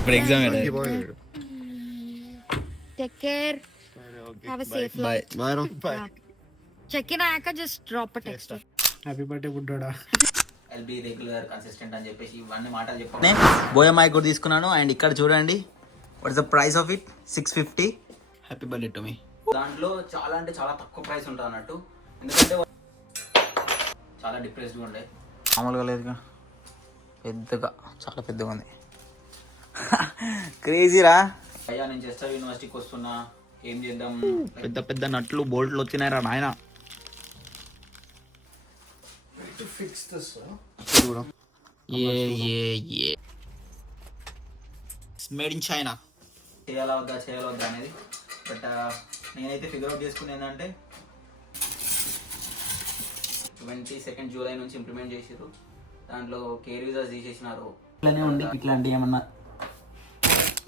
ఇప్పుడు exam take care have a safe life bye check in అయ్యాక just drop a text happy birthday బుడ్డోడా. I'll be regular consistent అని చెప్పేసి ఇవన్నీ మాటలు చెప్పాను. బోయమాయి కూడా తీసుకున్నాను. అండ్ ఇక్కడ చూడండి, what is the price of it, 650. Happy birthday to me. దాంట్లో చాలా అంటే చాలా తక్కువ ప్రైస్ ఉంటుంది అన్నట్టు, ఎందుకంటే చాలా డిప్రెస్డ్గా ఉండే. మామూలుగా లేదుగా, పెద్దగా చాలా పెద్దగా ఉంది. క్రేజీరా అయ్యా. నేను జస్టర్ యూనివర్సిటీకి వస్తున్నా, ఏం చేద్దాం, పెద్ద పెద్ద నట్లు బోల్ట్లు వచ్చినాయిరా నాయన. Made in China. చేయాలా వద్దా అనేది. బట్ నేనైతే ఫిగర్ అవుట్ చేసుకుని ఏంటంటే 22 జూలై నుంచి ఇంప్లిమెంట్ చేసారు. దాంట్లో కేర్ వీసాస్ తీసేసినారు. ఇట్లానే ఉండి ఇట్లాంటి ఏమన్నా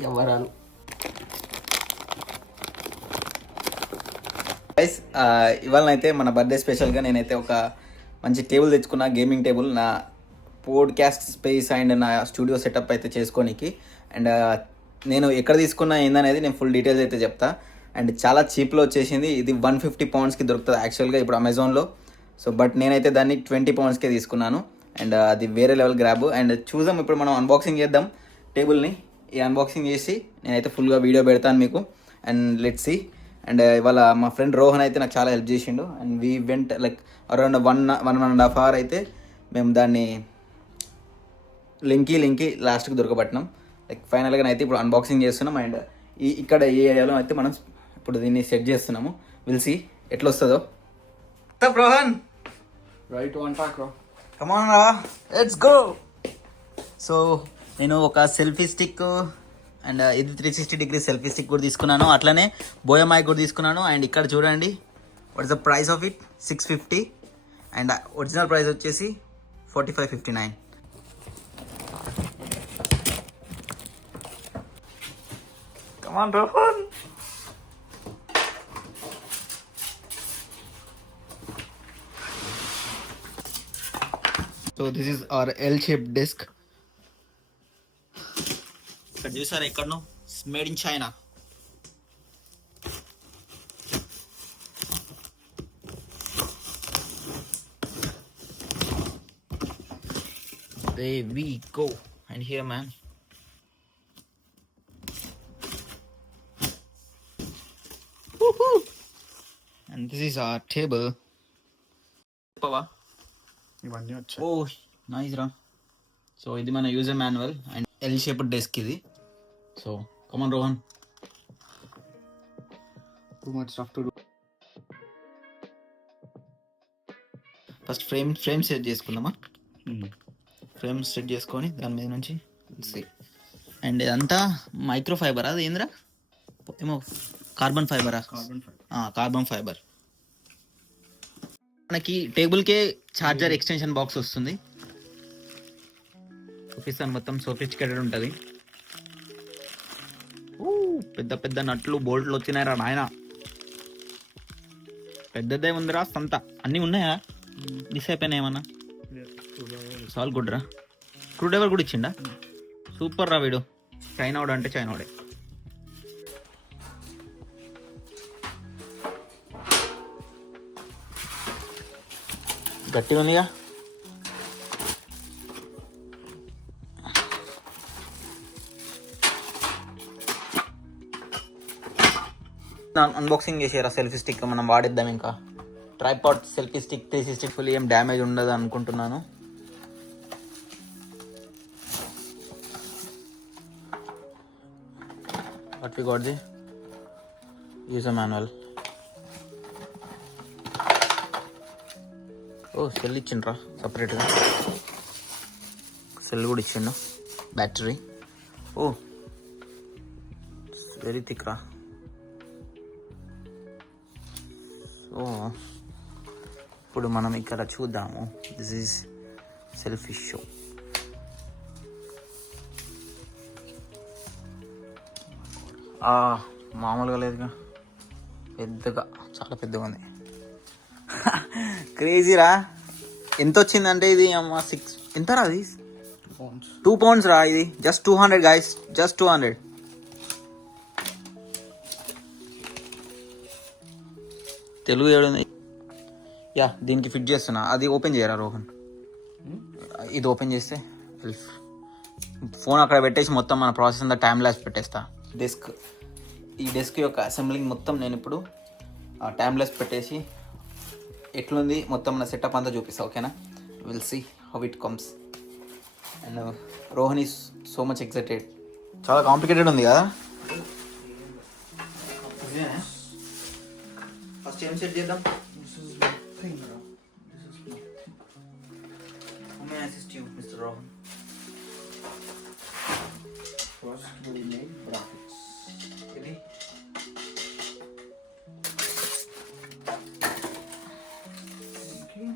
ఎవరాలు. గైస్, ఇవాళ అయితే మన బర్త్డే స్పెషల్గా నేనైతే ఒక మంచి టేబుల్ తెచ్చుకున్నా, గేమింగ్ టేబుల్, నా పోడ్కాస్ట్ స్పేస్ అండ్ నా స్టూడియో సెటప్ అయితే చేసుకోనికి. అండ్ నేను ఎక్కడ తీసుకున్నా ఏందనేది నేను ఫుల్ డీటెయిల్స్ అయితే చెప్తా. అండ్ చాలా చీప్లో వచ్చేసింది. ఇది 150 పౌండ్స్కి దొరుకుతుంది యాక్చువల్గా ఇప్పుడు అమెజాన్లో. సో బట్ నేనైతే దాన్ని 20 పౌండ్స్కే తీసుకున్నాను. అండ్ అది వేరే లెవెల్ గ్రాబ్. అండ్ చూద్దాం, ఇప్పుడు మనం అన్బాక్సింగ్ చేద్దాం టేబుల్ని. ఈ అన్బాక్సింగ్ చేసి నేనైతే ఫుల్గా వీడియో పెడతాను మీకు. And let's see. అండ్ ఇవాళ మా ఫ్రెండ్ రోహన్ అయితే నాకు చాలా హెల్ప్ చేసిండు. And we went like around 1.5 hours అయితే మేము దాన్ని లింకి లాస్ట్కి దొరకబట్టినాం. లైక్ ఫైనల్గా అయితే ఇప్పుడు అన్బాక్సింగ్ చేస్తున్నాం. అండ్ ఇక్కడ ఈ ఏరియాలో అయితే మనం ఇప్పుడు దీన్ని సెట్ చేస్తున్నాము. విల్ సీ ఎట్లా వస్తుందో. రోహన్ రైట్ వన్ టాక్ రా. కమ్ ఆన్ రా, లెట్స్ గో. సో నేను ఒక సెల్ఫీ స్టిక్ అండ్ ఇది 360 degrees సెల్ఫీ స్టిక్ కూడా తీసుకున్నాను. అట్లనే బోయమాయి కూడా తీసుకున్నాను. అండ్ ఇక్కడ చూడండి, what is the price of it, 650. And original price వచ్చేసి 45.59. Come on Rohan. So this is our L shape desk. ఇక్కడ చూసారా, ఎక్కడనో made in China. There we go. And here, man. Woohoo! And this is our table. Pava. ఇవన్నీ వచ్చాయి. ఓ nice రా. So ఇది మన user manual and L shaped desk ఇది. So come on Rohan. Too much stuff to do. First frame set చేసుకుందామా. Frame set చేసుకొని దాని మీద నుంచి అండ్ ఇదంతా మైక్రో ఫైబర్. అది ఏంద్రా ఏమో కార్బన్ ఫైబరా? Carbon fibre. మనకి టేబుల్కే ఛార్జర్ ఎక్స్టెన్షన్ బాక్స్ వస్తుంది. చూపిస్తాను, మొత్తం సోఫిస్టికేటెడ్ ఉంటుంది. పెద్ద పెద్ద నట్లు బోల్ట్లు వచ్చినాయిరా నాయన. పెద్దదే ఉందిరా సంత. అన్నీ ఉన్నాయా? మిస్ అయిపోయినా ఏమన్నా? సాల్ గుడ్ రా. స్క్రూ డ్రైవర్ కూడా ఇచ్చిండా? సూపర్ రా వీడు. చైనావుడు అంటే చైనావుడే. గట్టిగా ఉందిగా. అన్బాక్సింగ్ చేసారా సెల్ఫీ స్టిక్ మనం వాడిద్దాం. ఇంకా ట్రైపాడ్ సెల్ఫీ స్టిక్ 360 ఫుల్ ఏం డ్యామేజ్ ఉండదు అనుకుంటున్నాను. What we got the user manual. Oh cell ఇచ్చిండ్రా సపరేట్గా. సెల్ కూడా ఇచ్చిండు. బ్యాటరీ ఓ వెరీ థిక్ రా. సో ఇప్పుడు మనం ఇక్కడ చూద్దాము. This is selfie show. మామూలుగా లేదుగా, పెద్దగా చాలా పెద్దగా ఉంది. క్రేజీరా. ఎంత వచ్చిందంటే ఇది అమ్మ 6 ఎంతరా అది pounds. 2 pounds రా ఇది, జస్ట్ 200 గైస్, జస్ట్ 200. తెలుగు ఏడుంది? యా, దీనికి ఫిట్ చేస్తున్నా. అది ఓపెన్ చేయరా రోహన్? ఇది ఓపెన్ చేస్తే ఫోన్ అక్కడ పెట్టేసి మొత్తం మన ప్రాసెస్ అంతా టైం ల్యాబ్స్ పెట్టేస్తా. ఈ డెస్క్ యొక్క అసెంబ్లింగ్ మొత్తం నేను ఇప్పుడు టైం ల్యాబ్స్ పెట్టేసి ఎట్లుంది మొత్తం నా సెటప్ అంతా చూపిస్తా. ఓకేనా? Will see how it comes. And Rohan is so much excited. చాలా కాంప్లికేటెడ్ ఉంది కదా. ఫస్ట్ ఏం సెట్ చేద్దాం? This is nothing, bro. This is nothing. Who may assist you, Mr. Rohan? First, we'll make brackets. ఇది Okay.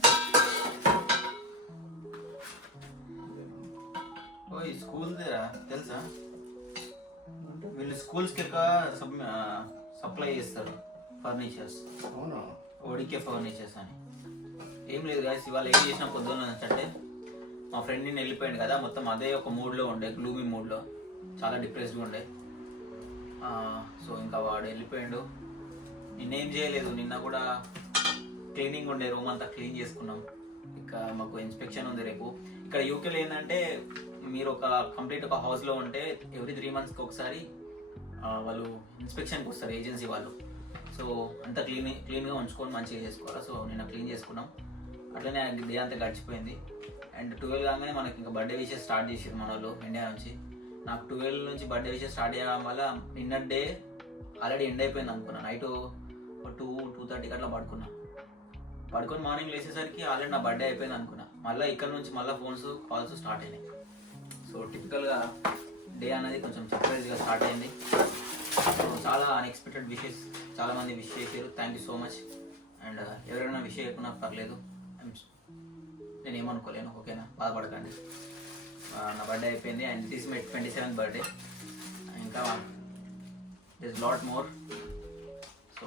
ఓ, ఈ school దేరా తెలుసా? వీళ్ళు స్కూల్స్కి సప్లై చేస్తారు ఫర్నిచర్స్. అవునా? ఓడికే ఫర్నిచర్స్ అని. ఏం లేదు గాయస్, ఇవాళ ఏం చేసినా పొద్దున్న అంటే మా ఫ్రెండ్ నిన్న వెళ్ళిపోయాడు కదా, మొత్తం అదే ఒక మూడ్లో ఉండే, గ్లూమీ మూడ్లో, చాలా డిప్రెస్డ్గా ఉండే. సో ఇంకా వాడు వెళ్ళిపోయాడు. నిన్నేం చేయలేదు, నిన్న కూడా క్లీనింగ్ ఉండే, రూమ్ అంతా క్లీన్ చేసుకున్నాం. ఇంకా మాకు ఇన్స్పెక్షన్ ఉంది రేపు. ఇక్కడ యూకేలో ఏంటంటే మీరు ఒక కంప్లీట్ ఒక హౌస్లో ఉంటే ఎవ్రీ 3 monthsకి ఒకసారి వాళ్ళు ఇన్స్పెక్షన్కి వస్తారు, ఏజెన్సీ వాళ్ళు. సో అంతా క్లీన్గా ఉంచుకొని మంచిగా చేసుకోవాలి. సో నేను క్లీన్ చేసుకున్నాం. అట్లనే డే అంతా గడిచిపోయింది. అండ్ 12 కాగానే మనకి ఇంకా బర్త్డే విషెస్ స్టార్ట్ చేసారు మన వాళ్ళు ఇండియా నుంచి. నాకు 12 నుంచి బర్త్డే విషెస్ స్టార్ట్ చేయడం వల్ల నిన్న డే ఆల్రెడీ ఎండ్ అయిపోయింది అనుకున్నా. నైట్ 2-2:30 అట్లా పడుకొని మార్నింగ్ లేచేసరికి ఆల్రెడీ నా బర్త్డే అయిపోయింది అనుకున్నా. మళ్ళీ ఇక్కడ నుంచి మళ్ళీ ఫోన్స్ కాల్స్ స్టార్ట్ అయినాయి. సో టిపికల్గా డే అనేది కొంచెం సర్ప్రైజ్గా స్టార్ట్ అయింది. సో చాలా అన్ఎక్స్పెక్టెడ్ విషెస్ చాలామంది విష్ చేశారు. Thank you so much. And ఎవరైనా విష్ చేయకున్నా పర్లేదు, నేను ఏమనుకోలేను. ఓకేనా? బాధపడకండి. నా బర్త్డే అయిపోయింది and this my 27th birthday. ఇంకా దిస్ లాట్ మోర్. సో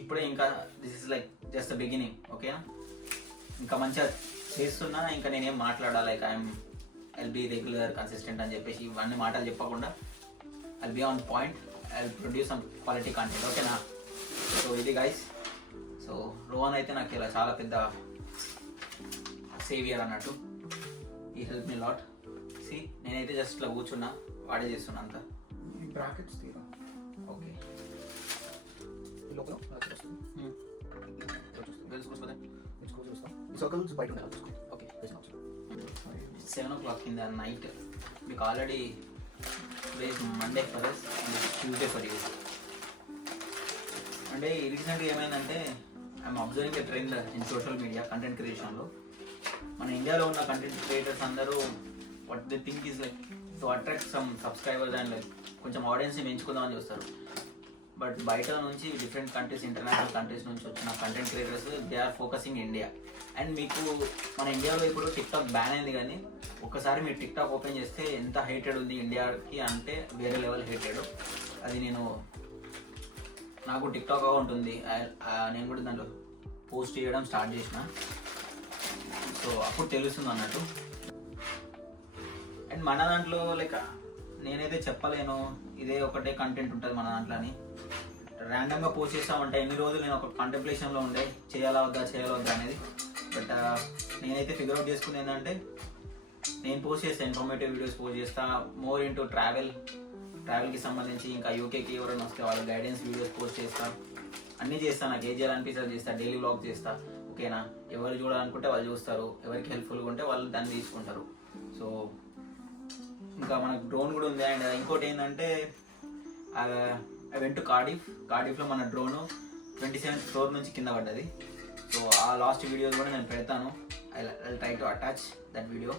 ఇప్పుడే ఇంకా this is like just the beginning. ఓకేనా? ఇంకా మంచిగా చేస్తున్నా. ఇంకా నేనేం మాట్లాడాలి, like I'll be regular consistent అని చెప్పేసి ఇవన్నీ మాటలు చెప్పకుండా I'll be on point, I'll produce some quality content. ఓకేనా? సో ఇది గైస్. సో రోహన్ అయితే నాకు ఇలా చాలా పెద్ద సేవియర్ అన్నట్టు. ఈ హెల్ప్ మీ లాట్. సి నేనైతే జస్ట్ ఇట్లా కూర్చున్నా, వాడే చేస్తున్నా అంతా. ఈ బ్రాకెట్స్ తీరా. ఓకే, లోపల ఈ సర్కిల్స్ బయట ఉన్నాయి, చూసుకో. Okay, 7 o'clock in the night. మీకు already today is Monday for us and Tuesday for you. అంటే రీసెంట్గా ఏమైందంటే I'm observing a trend in social media content క్రియేషన్లో. మన ఇండియాలో ఉన్న కంటెంట్ క్రియేటర్స్ అందరూ what they think is like to attract some subscribers and like కొంచెం ఆడియన్స్ని పెంచుకుందామని చూస్తారు. బట్ బయట నుంచి డిఫరెంట్ కంట్రీస్, ఇంటర్నేషనల్ కంట్రీస్ నుంచి వచ్చిన content creators they are focusing India. అండ్ మీకు మన ఇండియాలో ఇప్పుడు టిక్టాక్ బ్యాన్ అయింది, కానీ ఒక్కసారి మీరు టిక్టాక్ ఓపెన్ చేస్తే ఎంత హేటెడ్ ఉంది ఇండియాకి అంటే వేరే లెవెల్ హేటెడ్. అది నాకు టిక్టాక్ అకౌంట్ ఉంది, నేను కూడా దాంట్లో పోస్ట్ చేయడం స్టార్ట్ చేసిన. సో అప్పుడు తెలుస్తుంది అన్నట్టు. అండ్ మన దాంట్లో లైక్ నేనైతే చెప్పలేను ఇదే ఒకటే కంటెంట్ ఉంటుంది మన దాంట్లో అని. ర్యాండమ్గా పోస్ట్ చేస్తామంటే ఎన్ని రోజులు నేను ఒక కంటెంప్లేషన్లో ఉండే చేయాలా వద్దా అనేది. బట్ నేనైతే ఫిగర్ అవుట్ చేసుకుని ఏంటంటే నేను పోస్ట్ చేస్తాను, ఇన్ఫర్మేటివ్ వీడియోస్ పోస్ట్ చేస్తా, మోర్ ఇంటూ ట్రావెల్కి సంబంధించి. ఇంకా యూకేకి ఎవరైనా వస్తే వాళ్ళ గైడెన్స్ వీడియోస్ పోస్ట్ చేస్తా, అన్నీ చేస్తాను. నాకు ఏం చేయాలనిపిస్తుంది చేస్తా, డైలీ వ్లాగ్ చేస్తా. ఓకేనా? ఎవరు చూడాలనుకుంటే వాళ్ళు చూస్తారు, ఎవరికి హెల్ప్ఫుల్గా ఉంటే వాళ్ళు దాన్ని తీసుకుంటారు. సో ఇంకా మనకు డ్రోన్ కూడా ఉంది. అండ్ ఇంకోటి ఏంటంటే ఐ వెంట్ టు కార్డిఫ్లో మన డ్రోను 27th floor నుంచి కింద పడ్డది. సో ఆ లాస్ట్ వీడియోస్ కూడా నేను పెడతాను. I try to attach that video.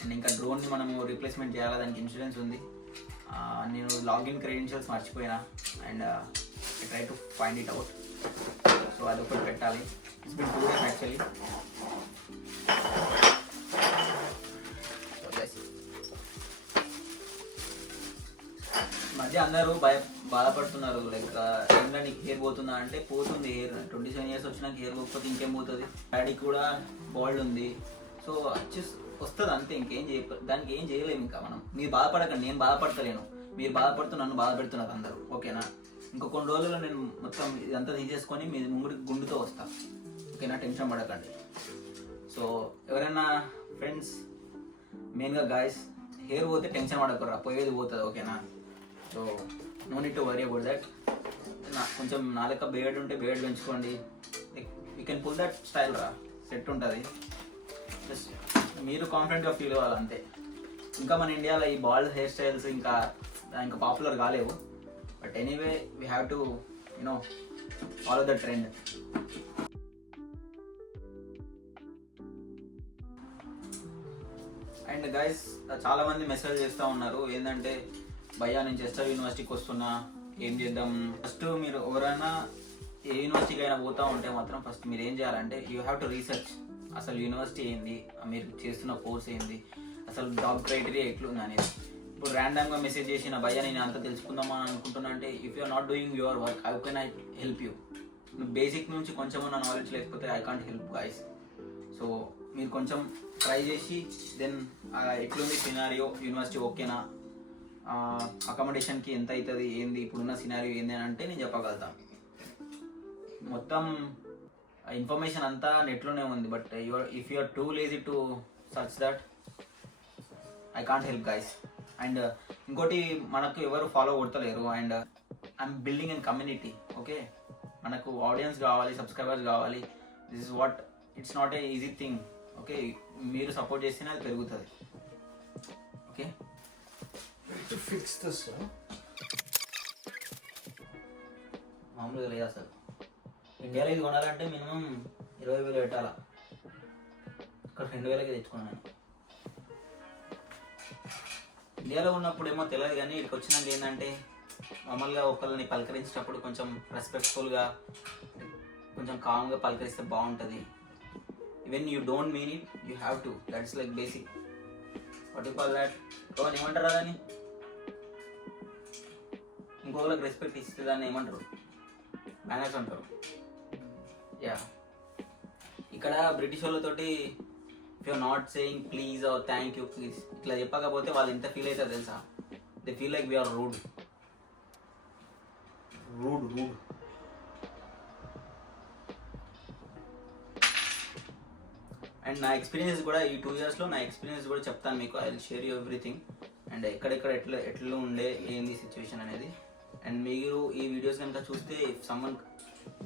And ఇంకా డ్రోన్ని మనము రీప్లేస్మెంట్ చేయాలి, దానికి ఇన్సూరెన్స్ ఉంది. నేను లాగిన్ క్రెడెన్షియల్స్ మర్చిపోయినా and I try to find it out. So అదొకటి పెట్టాలి. It's been 2 days actually. మధ్య అందరూ బాధపడుతున్నారు, లైక్ ఏంగా నీకు హెయిర్ పోతుందా అంటే పోతుంది. హెయిర్ 27 years వచ్చినాక హెయిర్ పోకపోతే ఇంకేం పోతుంది. డాడీ కూడా బాల్డ్ ఉంది. సో వస్తుంది అంతే, ఇంకేం దానికి ఏం చేయలేము ఇంకా మనం. మీరు బాధపడకండి, నేను బాధపడతలేను, మీరు బాధపడుతూ నన్ను బాధ పెడుతున్నారు అందరూ, ఓకేనా? ఇంకో కొన్ని రోజుల్లో నేను మొత్తం ఇదంతా తీసేసుకొని మీ గుండుతో వస్తా, ఓకేనా? టెన్షన్ పడకండి. సో ఎవరైనా ఫ్రెండ్స్, మెయిన్గా గాయస్, హెయిర్ పోతే టెన్షన్ పడకరా, పోయేది పోతుంది, ఓకేనా? So no need to worry about that. కొంచెం నా లెక్క బేడ్ ఉంటే బేడ్ పెంచుకోండి, you can pull that style రా, సెట్ ఉంటుంది. జస్ట్ మీరు కాన్ఫిడెంట్గా ఫీల్ అవ్వాలి అంతే. ఇంకా మన ఇండియాలో ఈ బాల్డ్ హెయిర్ స్టైల్స్ ఇంకా పాపులర్ కాలేవు. But anyway we have to you know follow the trend. And guys, చాలా మంది మెసేజ్ చేస్తూ ఉన్నారు ఏంటంటే, భయ్యా నేను చెస్టర్ యూనివర్సిటీకి వస్తున్నా, ఏం చేద్దాం? ఫస్ట్ మీరు ఎవరైనా ఏ యూనివర్సిటీకి అయినా పోతూ ఉంటే మాత్రం ఫస్ట్ మీరు ఏం చేయాలంటే, యూ హ్యావ్ టు రీసెర్చ్ అసలు యూనివర్సిటీ ఏంది, మీరు చేస్తున్న కోర్స్ ఏంది, అసలు జాబ్ క్రైటీరియా ఎట్లుంది అనేది. ఇప్పుడు ర్యాండమ్గా మెసేజ్ చేసిన భయ్యా నేను అంతా తెలుసుకుందామా అనుకుంటున్నా అంటే, if you're not doing your work, how can I help you? Basic నుంచి కొంచెం నా నాలెడ్జ్ లేకపోతే I can't help guys. So మీరు కొంచెం ట్రై చేసి దెన్ ఎట్లుంది సినారియో, యూనివర్సిటీ ఓకేనా, అకామిడేషన్కి ఎంత అవుతుంది, ఏంది ఇప్పుడున్న సినారియో ఏంది అని అంటే నేను చెప్పగలుగుతాను. మొత్తం ఇన్ఫర్మేషన్ అంతా నెట్లోనే ఉంది. But if you are too lazy to search that, I can't help guys. And ఇంకోటి, మనకు ఎవరు follow కొడతలేరు. And I'm building and community, okay? మనకు ఆడియన్స్ కావాలి, సబ్స్క్రైబర్స్ కావాలి. This is what, it's not a easy thing, okay? మీరు support చేస్తేనే అది పెరుగుతుంది, ఓకే? To fix this, మామూలుగా లేదు అసలు. ఇండియాలో ఇది కొనాలంటే మినిమం 20,000 పెట్టాలా, ఇక్కడ 2,000కి తెచ్చుకున్నాను నేను. ఇండియాలో ఉన్నప్పుడు ఏమో తెలియదు, కానీ ఇక్కడికి వచ్చినాక ఏంటంటే మామూలుగా ఒకరిని పలకరించేటప్పుడు కొంచెం రెస్పెక్ట్ఫుల్గా, కొంచెం కామ్గా పలకరిస్తే బాగుంటుంది. Even you don't mean it, you have to. That's like basic. What you call that? Rohan ఏమంటారా దాన్ని? ఇంకొకరికి రెస్పెక్ట్ ఇస్తే దాన్ని ఏమంటారు? మేనర్స్ అంటారు. యా, ఇక్కడ బ్రిటిష్ వాళ్ళతోటి if you're not saying please or thank you please ఇట్లా చెప్పకపోతే వాళ్ళు ఎంత ఫీల్ అవుతారు తెలుసా? They feel like we're rude. And నా ఎక్స్పీరియన్స్ కూడా ఈ 2 yearsలో నా ఎక్స్పీరియన్స్ కూడా చెప్తాను మీకు. I will share you everything. And ఎక్కడెక్కడ ఎట్లా ఉండే ఏంది సిచ్యువేషన్ అనేది. అండ్ మీరు ఈ వీడియోస్ కనుక చూస్తే సమ్మన్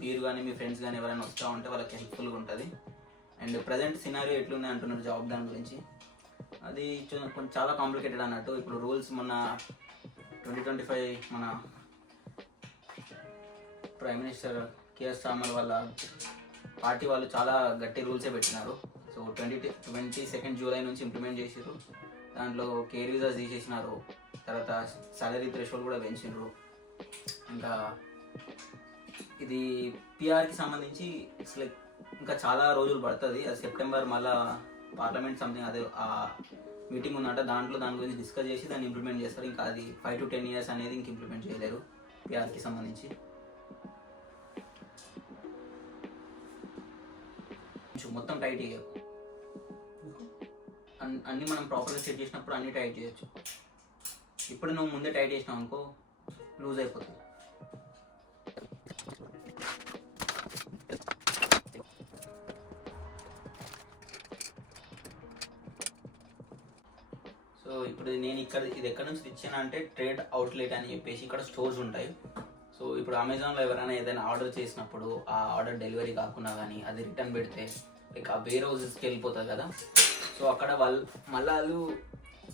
మీరు కానీ మీ ఫ్రెండ్స్ కానీ ఎవరైనా వస్తూ ఉంటే వాళ్ళకి హెల్ప్ఫుల్గా ఉంటుంది. అండ్ ప్రజెంట్ సినారియో ఎట్లుంది అంటున్నారు జాబ్ దాని గురించి, అది కొంచెం చాలా కాంప్లికేటెడ్ అన్నట్టు. ఇప్పుడు రూల్స్ మొన్న 2025 మన ప్రైమ్ మినిస్టర్ కేఎస్ స్టార్మర్ వాళ్ళ పార్టీ వాళ్ళు చాలా గట్టి రూల్సే పెట్టినారు. సో 22nd July నుంచి ఇంప్లిమెంట్ చేసారు. దాంట్లో కేర్ వీసాస్ తీసేసినారు, తర్వాత సాలరీ థ్రెషోల్డ్ కూడా పెంచినారు. ఇంకా ఇది పిఆర్కి సంబంధించి ఇట్స్ లైక్ ఇంకా చాలా రోజులు పడుతుంది. అది సెప్టెంబర్ మళ్ళీ పార్లమెంట్ సంథింగ్ అదే ఆ మీటింగ్ ఉందంట, దాని గురించి డిస్కస్ చేసి దాన్ని ఇంప్లిమెంట్ చేస్తారు. ఇంకా అది 5 to 10 years అనేది ఇంక ఇంప్లిమెంట్ చేయలేరు పిఆర్కి సంబంధించి. మొత్తం టైట్ చేయరు, అన్నీ మనం ప్రాపర్గా సెట్ చేసినప్పుడు అన్నీ టైట్ చేయొచ్చు. ఇప్పుడు నువ్వు ముందే టైట్ చేసినావు అనుకో లూజ్ అయిపోతుంది. సో ఇప్పుడు నేను ఇది ఎక్కడి నుంచి తెచ్చాను అంటే ట్రేడ్ అవుట్లెట్ అని చెప్పేసి ఇక్కడ స్టోర్స్ ఉంటాయి. సో ఇప్పుడు అమెజాన్లో ఎవరైనా ఏదైనా ఆర్డర్ చేసినప్పుడు ఆ ఆర్డర్ డెలివరీ కాకుండా కానీ అది రిటర్న్ పెడితే లైక్ ఆ వేర్ హౌసెస్కి వెళ్ళిపోతుంది కదా. సో అక్కడ వాళ్ళు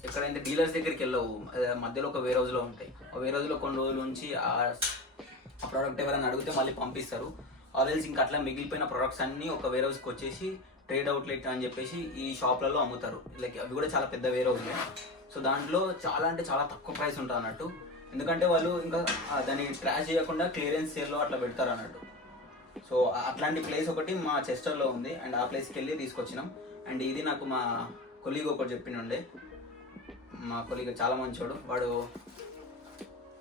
ఎక్కడైతే డీలర్స్ దగ్గరికి వెళ్ళవు, మధ్యలో ఒక వేర్ హౌస్లో ఉంటాయి. ఆ వేర్ హౌస్లో కొన్ని రోజుల నుంచి ఆ ప్రోడక్ట్ ఎవరైనా అడిగితే మళ్ళీ పంపిస్తారు. ఆల్రెడీ ఇంకా అట్లా మిగిలిపోయిన ప్రొడక్ట్స్ అన్నీ ఒక వేర్ హౌస్కి వచ్చేసి ట్రేడ్ అవుట్లెట్ అని చెప్పేసి ఈ షాప్లలో అమ్ముతారు. లైక్ అవి కూడా చాలా పెద్ద వేర్ హౌస్లే. సో దాంట్లో చాలా అంటే చాలా తక్కువ ప్రైస్ ఉంటుంది అన్నట్టు, ఎందుకంటే వాళ్ళు ఇంకా దాన్ని ట్రాష్ చేయకుండా క్లియరెన్స్ సేల్లో అట్లా పెడతారు అన్నట్టు. సో అట్లాంటి ప్లేస్ ఒకటి మా చెస్టర్లో ఉంది. అండ్ ఆ ప్లేస్కి వెళ్ళి తీసుకొచ్చినాం. అండ్ ఇది నాకు మా కొలీగ్ ఒకటి చెప్పిండే, మా కొలీగ్ చాలా మంచోడు, వాడు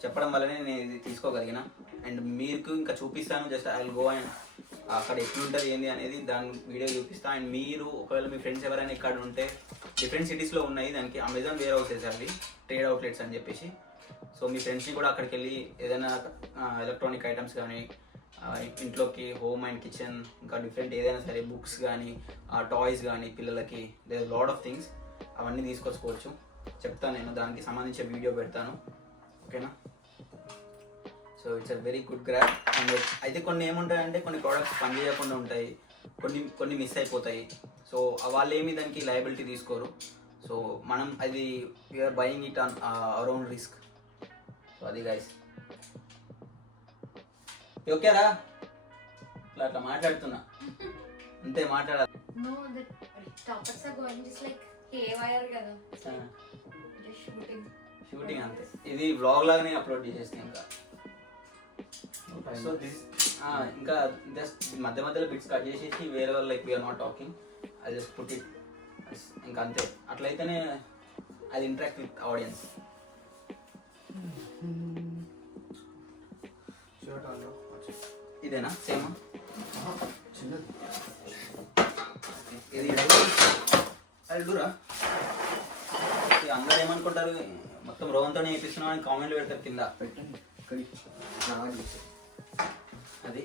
చెప్పడం వల్లనే నేను ఇది తీసుకోగలిగిన. అండ్ మీకు ఇంకా చూపిస్తాను. Just I will go and అక్కడ ఎట్లుంటుంది ఏంది అనేది దాని వీడియో చూపిస్తాను. అండ్ మీరు ఒకవేళ మీ ఫ్రెండ్స్ ఎవరైనా ఇక్కడ ఉంటే డిఫరెంట్ సిటీస్లో ఉన్నాయి, దానికి అమెజాన్ వేర్ హౌసెస్ అవి ట్రేడ్ అవుట్లెట్స్ అని చెప్పేసి. సో మీ ఫ్రెండ్స్ని కూడా అక్కడికి వెళ్ళి ఏదైనా ఎలక్ట్రానిక్ ఐటమ్స్ కానీ ఇంట్లోకి హోమ్ అండ్ కిచెన్ ఇంకా డిఫరెంట్ ఏదైనా సరే బుక్స్ కానీ టాయ్స్ కానీ పిల్లలకి లేదా లాట్ ఆఫ్ థింగ్స్ అవన్నీ తీసుకొచ్చుకోవచ్చు. చెప్తాను నేను, దానికి సంబంధించిన వీడియో పెడతాను. ఓకేనా? So it's a very good grab. And అయితే కొన్ని ఏముంటాయంటే కొన్ని ప్రోడక్ట్స్ పనిచేయకుండా ఉంటాయి, కొన్ని మిస్ అయిపోతాయి. సో వాళ్ళు ఏమి దానికి లయబిలిటీ తీసుకోరు. సో మనం అది we're buying it on our own risk. So అది గైస్. ఓకేరా? అట్లా మాట్లాడుతున్నా అంతే, మాట్లాడాలి. No, the topics are going just like haywire కదా. Just షూటింగ్ అంతే. ఇది వ్లాగ్ లాగానే అప్లోడ్ చేసేస్తాను ఇంకా. సో దిస్ ఇంకా జస్ట్ మధ్య మధ్యలో బిట్స్ కట్ చేసేసి వేరే వాళ్ళు like we're not talking, I just put it ఇంకా అంతే. అట్లయితేనే అది ఇంటరాక్ట్ విత్ ఆడియన్స్. ఇదేనా సేమ్? ఇది అడుగురా. అందరు ఏమనుకుంటారు మొత్తం రోహన్తోనే వేపిస్తున్నాం అని కామెంట్లు పెడతారు కింద. అది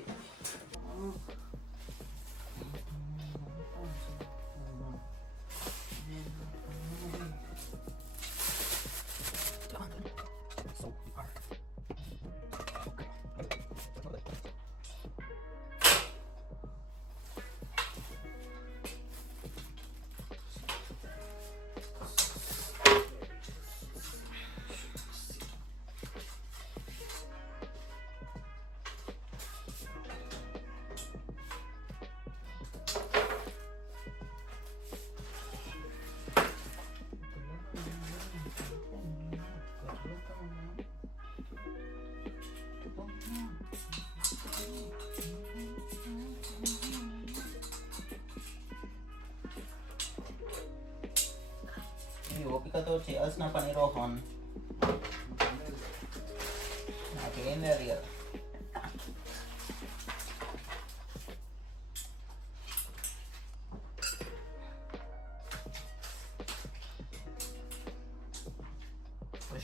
ఓపికతో చేయాల్సిన పని రోహన్, నాకేం లేదు కదా.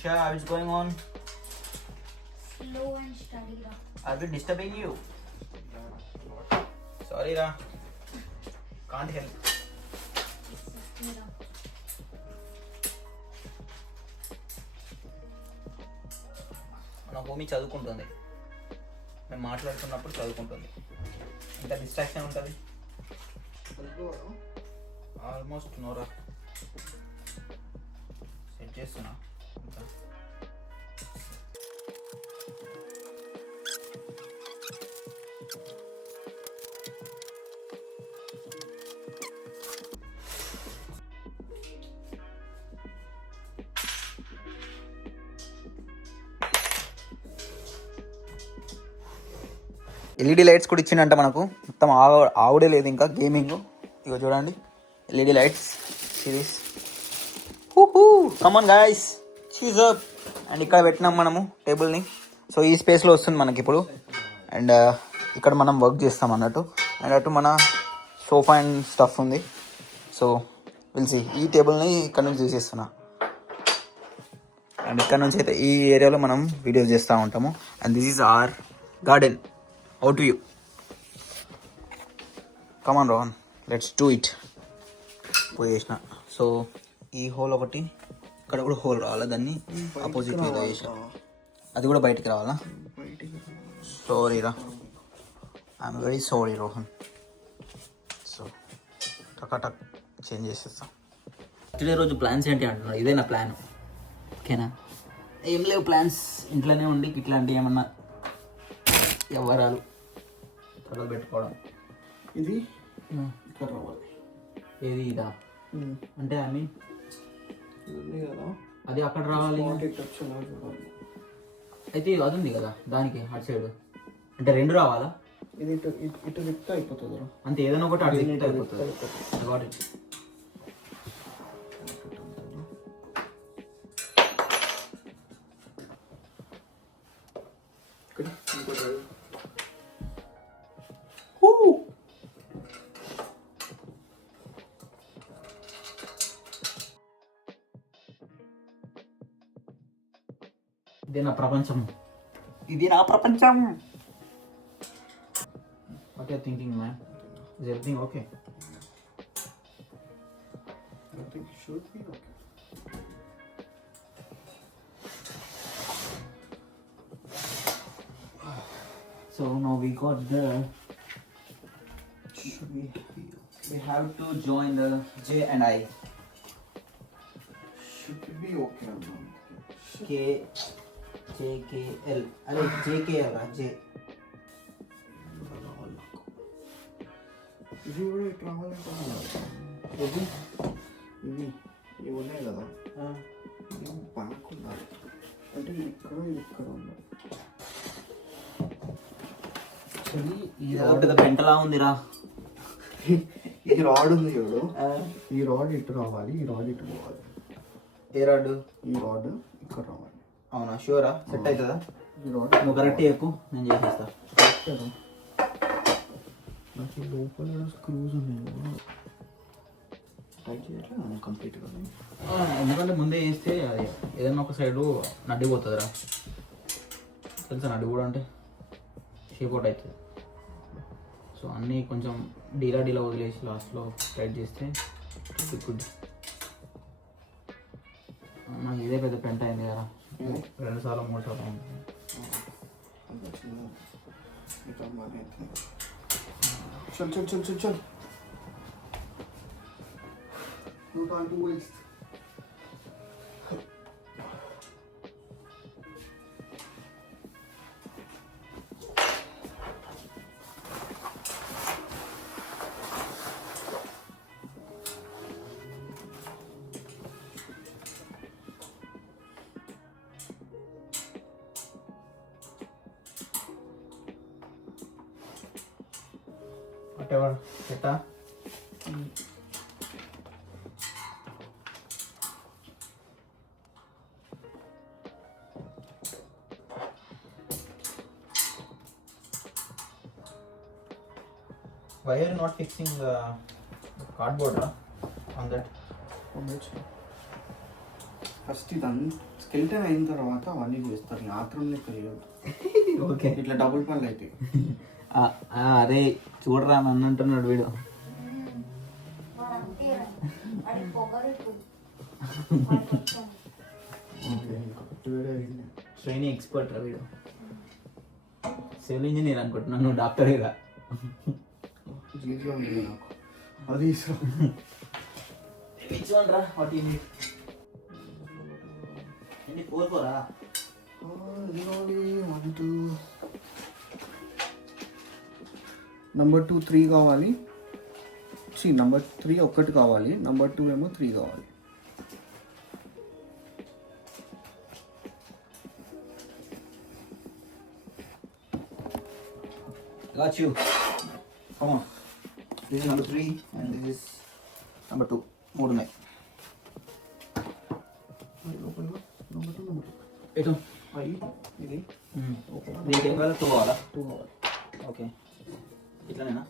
Usha, how is going on? Slow and steady ra. Are we disturbing you? Sorry ra, can't help. మన భూమి చదువుకుంటుంది, మేము మాట్లాడుతున్నప్పుడు చదువుకుంటుంది. ఇంత డిస్ట్రాక్షన్ ఉంటుంది. ఆల్మోస్ట్ నోరా సెట్ చేస్తున్నా ఇంకా. ఎల్ఈడి లైట్స్ కూడా ఇచ్చిండంట మనకు. మొత్తం ఆవుడే లేదు ఇంకా గేమింగ్. ఇగో చూడండి LED lights series. Come on guys, cheese up. And ఇక్కడ పెట్టినాం మనము టేబుల్ని. సో ఈ స్పేస్లో వస్తుంది మనకి ఇప్పుడు. అండ్ ఇక్కడ మనం వర్క్ చేస్తాం అన్నట్టు. అండ్ అటు మన సోఫా అండ్ స్టఫ్ ఉంది. సో పిలిచి ఈ టేబుల్ని ఇక్కడ నుంచి తీసేస్తున్నా. అండ్ ఇక్కడ నుంచి అయితే ఈ ఏరియాలో మనం వీడియోస్ చేస్తూ ఉంటాము. And this is our garden. Out view. Come on Rohan, let's do it. పోయేసిన. సో ఈ హోల్ ఒకటి, ఇక్కడ కూడా హోల్ రావాలా, దాన్ని ఆపోజిట్ వేలో చేసిన. అది కూడా బయటికి రావాలా? సారీ రా, I'm very sorry Rohan. So టక్ చేంజ్ చేసేస్తాం. బర్త్డే రోజు ప్లాన్స్ ఏంటి అంటున్నాడు? ఇదే నా ప్లాన్. ఓకేనా? ఏం లేవు ప్లాన్స్, ఇంట్లోనే ఉండి ఇట్లాంటి ఏమన్నా వ్యవహారాలు తల పెట్టుకోవడం. ఇది ఇక్కడ రావాలి. ఏది ఇదా? అంటే ఐ మీన్ ఇది కదా, అది అక్కడ రావాలి. అయితే అది ఉంది కదా దానికి అటు సైడ్, అంటే రెండు రావాలా? ఇది ఇటు ఇటు లిఫ్ట్ అయిపోతుంది. అంతే, ఏదైనా ఒకటి అటు లిఫ్ట్ అయిపోతుంది. Got it. ఇక్కడ ఇంకోటి అది. ఇది నా ప్రపంచం, ఇది నా ప్రపంచం. What are thinking man? Is everything okay? I think it should be okay. So now we got the, Should be okay. we have to join the J and I. Should be okay అన్నా. K J K L. అరే J K L రా J. ఇది కూడా ఇట్లా రావాలంటే ఇది ఇవి ఉన్నాయి కదా, ఇవి బ్యాక్ ఉండాలి. అంటే ఇది ఇక్కడ ఉండాలి. ఇది ఒకటి పెంటలా ఉందిరా. ఈ రాడ్ ఉంది చూడు, ఈ రాడ్ ఇటు రావాలి, ఈ రాడ్ ఇటు పోవాలి. ఏ రాడు? ఈ రాడ్ ఇక్కడ రావాలి. అవునా? షూరా? సెట్ అవుతుందా? ఈ రాడ్ నువ్వు కరెక్ట్ చెప్పు, నేను చేసేస్తా. కదా. నాకు ఈ లోపల స్క్రూస్ ఉన్నాయి కదా, టైట్ చేయట్లేదు కంప్లీట్గా. ఎందుకంటే ముందే చేస్తే అది ఏదైనా ఒక సైడు నడ్డిపోతుందిరా. తెలుసా నడ్డి కూడా అంటే షేప్ అవుట్ అవుతుంది. సో అన్నీ కొంచెం డీలా వదిలేసి లాస్ట్లో టైట్ చేస్తే గుడ్. నాకు ఇదే పెద్ద పెంట అయింది కదా, 2 సార్లు 3 సార్లు అయింది. చల్ చల్ చల్ చల్ చల్. No time to waste. Whatever, ఎట్టా? Why are you not fixing the cardboard on that? First ఇదంతా స్కెల్టన్ అయిన తర్వాత అవన్నీ చేస్తారు. ఆత్రం లెక్క చేయదు. ఓకే, ఇట్లా డబుల్ పనులు అవుతాయి. అరే చూడరా నన్ను అంటున్నాడు వీడు. ట్రైనింగ్ ఎక్స్పర్ట్ రా వీడు. సివిల్ ఇంజనీర్ అనుకుంటున్నాను, నువ్వు డాక్టర్ కదా. జీవితంలో ఉంది నాకు అది ఇష్టం. Which one రా? What you need? ఎన్ని 4 రా? నంబర్ 2 3 కావాలి. నంబర్ 3 ఒక్కటి కావాలి, నంబర్ 2 ఏమో 3 కావాలి. Got you. Come on. This is number 3 and this is number 2. 3 ఉన్నాయి. ఎటు? ఇది దీనికి ఏం కావాలి? 2 కావాలా? 2 కావాలి. ఓకే, ఇట్లానేనా?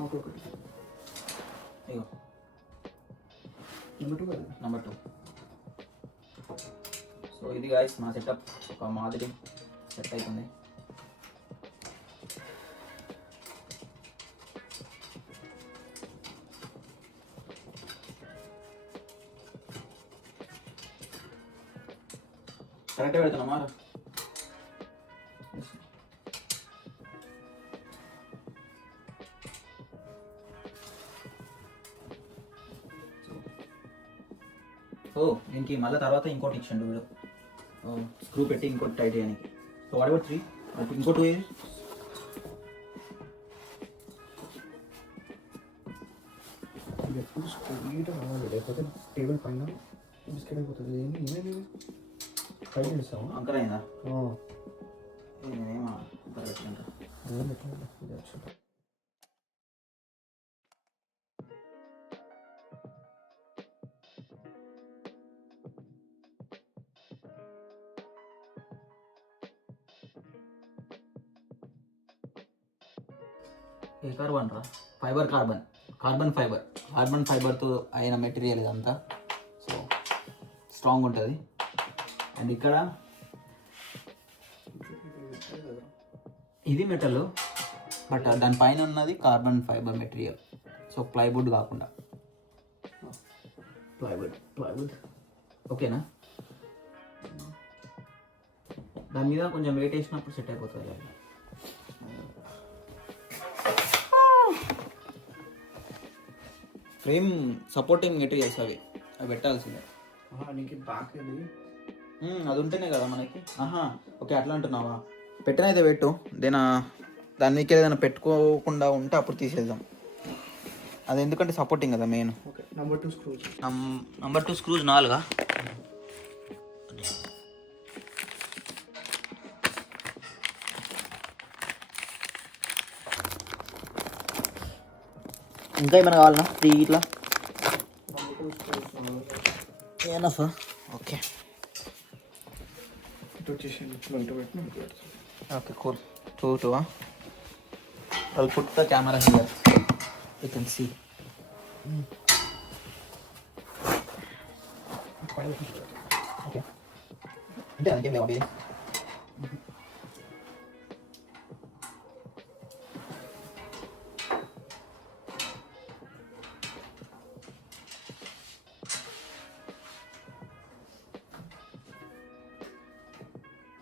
నాకు ఒకటి ఇగో నంబర్ 2 కాదు. నెంబర్ 2. సో ఇది గాయస్ మా సెటప్, ఒక మాదిరి సెట్ అవుతుంది. కరెక్టే పెడుతున్నామా? ఓ దీనికి మళ్ళీ తర్వాత ఇంకోటి ఇచ్చిండు వీడు, స్క్రూ పెట్టి ఇంకోటి టైట్ చేయడానికి. సో వాట్ ఎవర్ 3 ఇంకో 2 ఏది? ఇది ఎప్పుడు స్ట్రైట్ రావాలి, లేకపోతే టేబుల్ పైన బిస్కెట్ అయిపోతుంది. ఏమేమి ట్రై చేస్తాము. అంకర్ అయిందా? అదే నేనేమో అంకర్ పెట్టింటా. ఇది వచ్చి ఏ కార్బన్ రా? కార్బన్ ఫైబర్తో అయిన మెటీరియల్ ఇదంతా. సో స్ట్రాంగ్ ఉంటుంది. అండ్ ఇక్కడ ఇది మెటల్, బట్ దానిపైన ఉన్నది carbon fibre material. So plywood కాకుండా ప్లైవుడ్ ఓకేనా? దాని మీద కొంచెం వెయిట్ వేసినప్పుడు సెట్ అయిపోతుంది. ఫ్రేమ్ సపోర్టింగ్ మెటీరియల్స్ అవి పెట్టాల్సిందే. నీకు బాగా అది ఉంటేనే కదా మనకి. ఓకే అట్లా అంటున్నావా? పెట్టినైతే పెట్టు. దాని మీకు ఏదైనా పెట్టుకోకుండా ఉంటే అప్పుడు తీసేద్దాం. అది ఎందుకంటే సపోర్టింగ్ కదా main. Okay. Number 2 screws. Number 2 screws 4. ఇంకా ఏమైనా కావాలన్నా 3 ఇట్లా ఏనఫా? Okay okay cool. 2 I'll put the camera here. You can see. Okay. అంటే అందుకే మేము అవి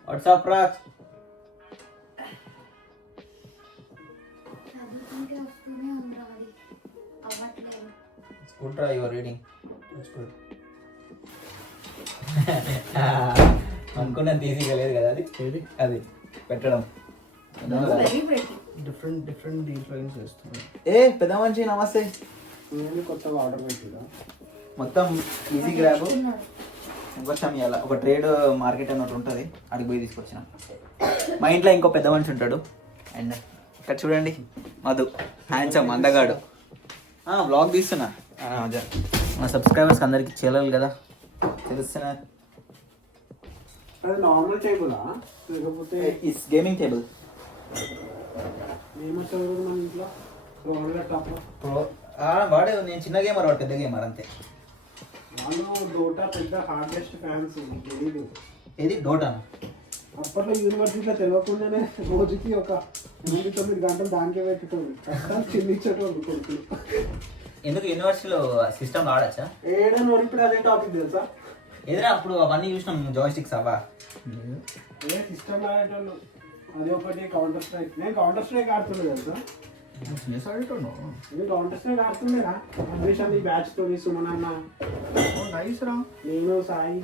వాట్సాప్ రా. చదువుకుంటే వస్తూనే ఉందా అది అవ్వట్లేదు. గుడ్ రా, యువర్ రీడింగ్. గుడ్. అనుకున్నంత ఈజీగా లేదు కదా అది పెట్టడం. Very pretty. డిఫరెంట్ డిజైన్స్ చేస్తున్నాను. పెద్ద మనిషి నమస్తే. నేను కొత్తగా ఆర్డర్ పెట్టినా మొత్తం ఈజీ గ్రాబ్. ఇంకొచ్చాం ఇవాళ ఒక ట్రేడ్ మార్కెట్ అన్నట్టు ఉంటుంది, అడిగి పోయి తీసుకొచ్చిన. మా ఇంట్లో ఇంకో పెద్ద మనిషి ఉంటాడు. అండ్ ఇక్కడ చూడండి మధు, హ్యాండ్సమ్ అందగాడు. బ్లాగ్ తీస్తున్నా. మా సబ్స్క్రైబర్స్ అందరికి చేయాలి కదా, తెలుస్తున్నా. అది నార్మల్ టేబులా లేకపోతే ఇట్స్ గేమింగ్ టేబుల్. ఏమంటారు మన ఇంట్లో ల్యాప్టాప్ వాడే. నేను చిన్న గేమర్, వాడు పెద్ద గేమర్ అంతే. వాళ్ళు డోటా పెద్ద హార్డెస్ట్ ఫ్యాన్స్. తెలీదు ఏది డోటా? అప్పట్లో యూనివర్సిటీలో తెలియకుండానే రోజుకి ఒక 8-9 గంటలు దానికే పెట్టేటోళ్ళు. కష్టాలు చెల్లించేటోళ్ళు కొడుకులు. ఎందుకు యూనివర్సిటీలో సిస్టమ్ ఆడచ్చా? ఏడైనా ఇప్పుడు అదే టాపిక్ తెలుసా? ఏదైనా అప్పుడు అవన్నీ చూసినాం, జాయిస్టిక్స్ అవా? అదే సిస్టమ్ ఆడేటోళ్ళు. అది ఒకటి కౌంటర్ స్ట్రైక్. నేను కౌంటర్ స్ట్రైక్ ఆడుతుండే తెలుసా? నేను కౌంటర్ స్ట్రైక్ ఆడుతుండేరా. అడ్మిషన్ ఈ బ్యాచ్ తో సుమన్ అన్న, నైస్ రా. నేను సాయి.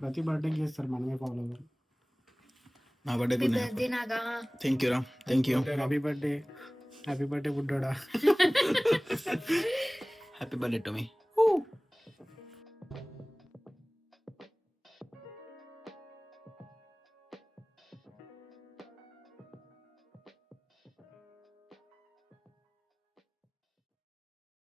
ప్రతి బర్త్డేకి చేస్తారు మనమే ఫాలో అవ్వరు. నా బర్త్డే బర్త్డే నాగా. థ్యాంక్ యూ రా. Thank you. హ్యాపీ బర్త్డే బుడ్డోడా. Happy birthday to me.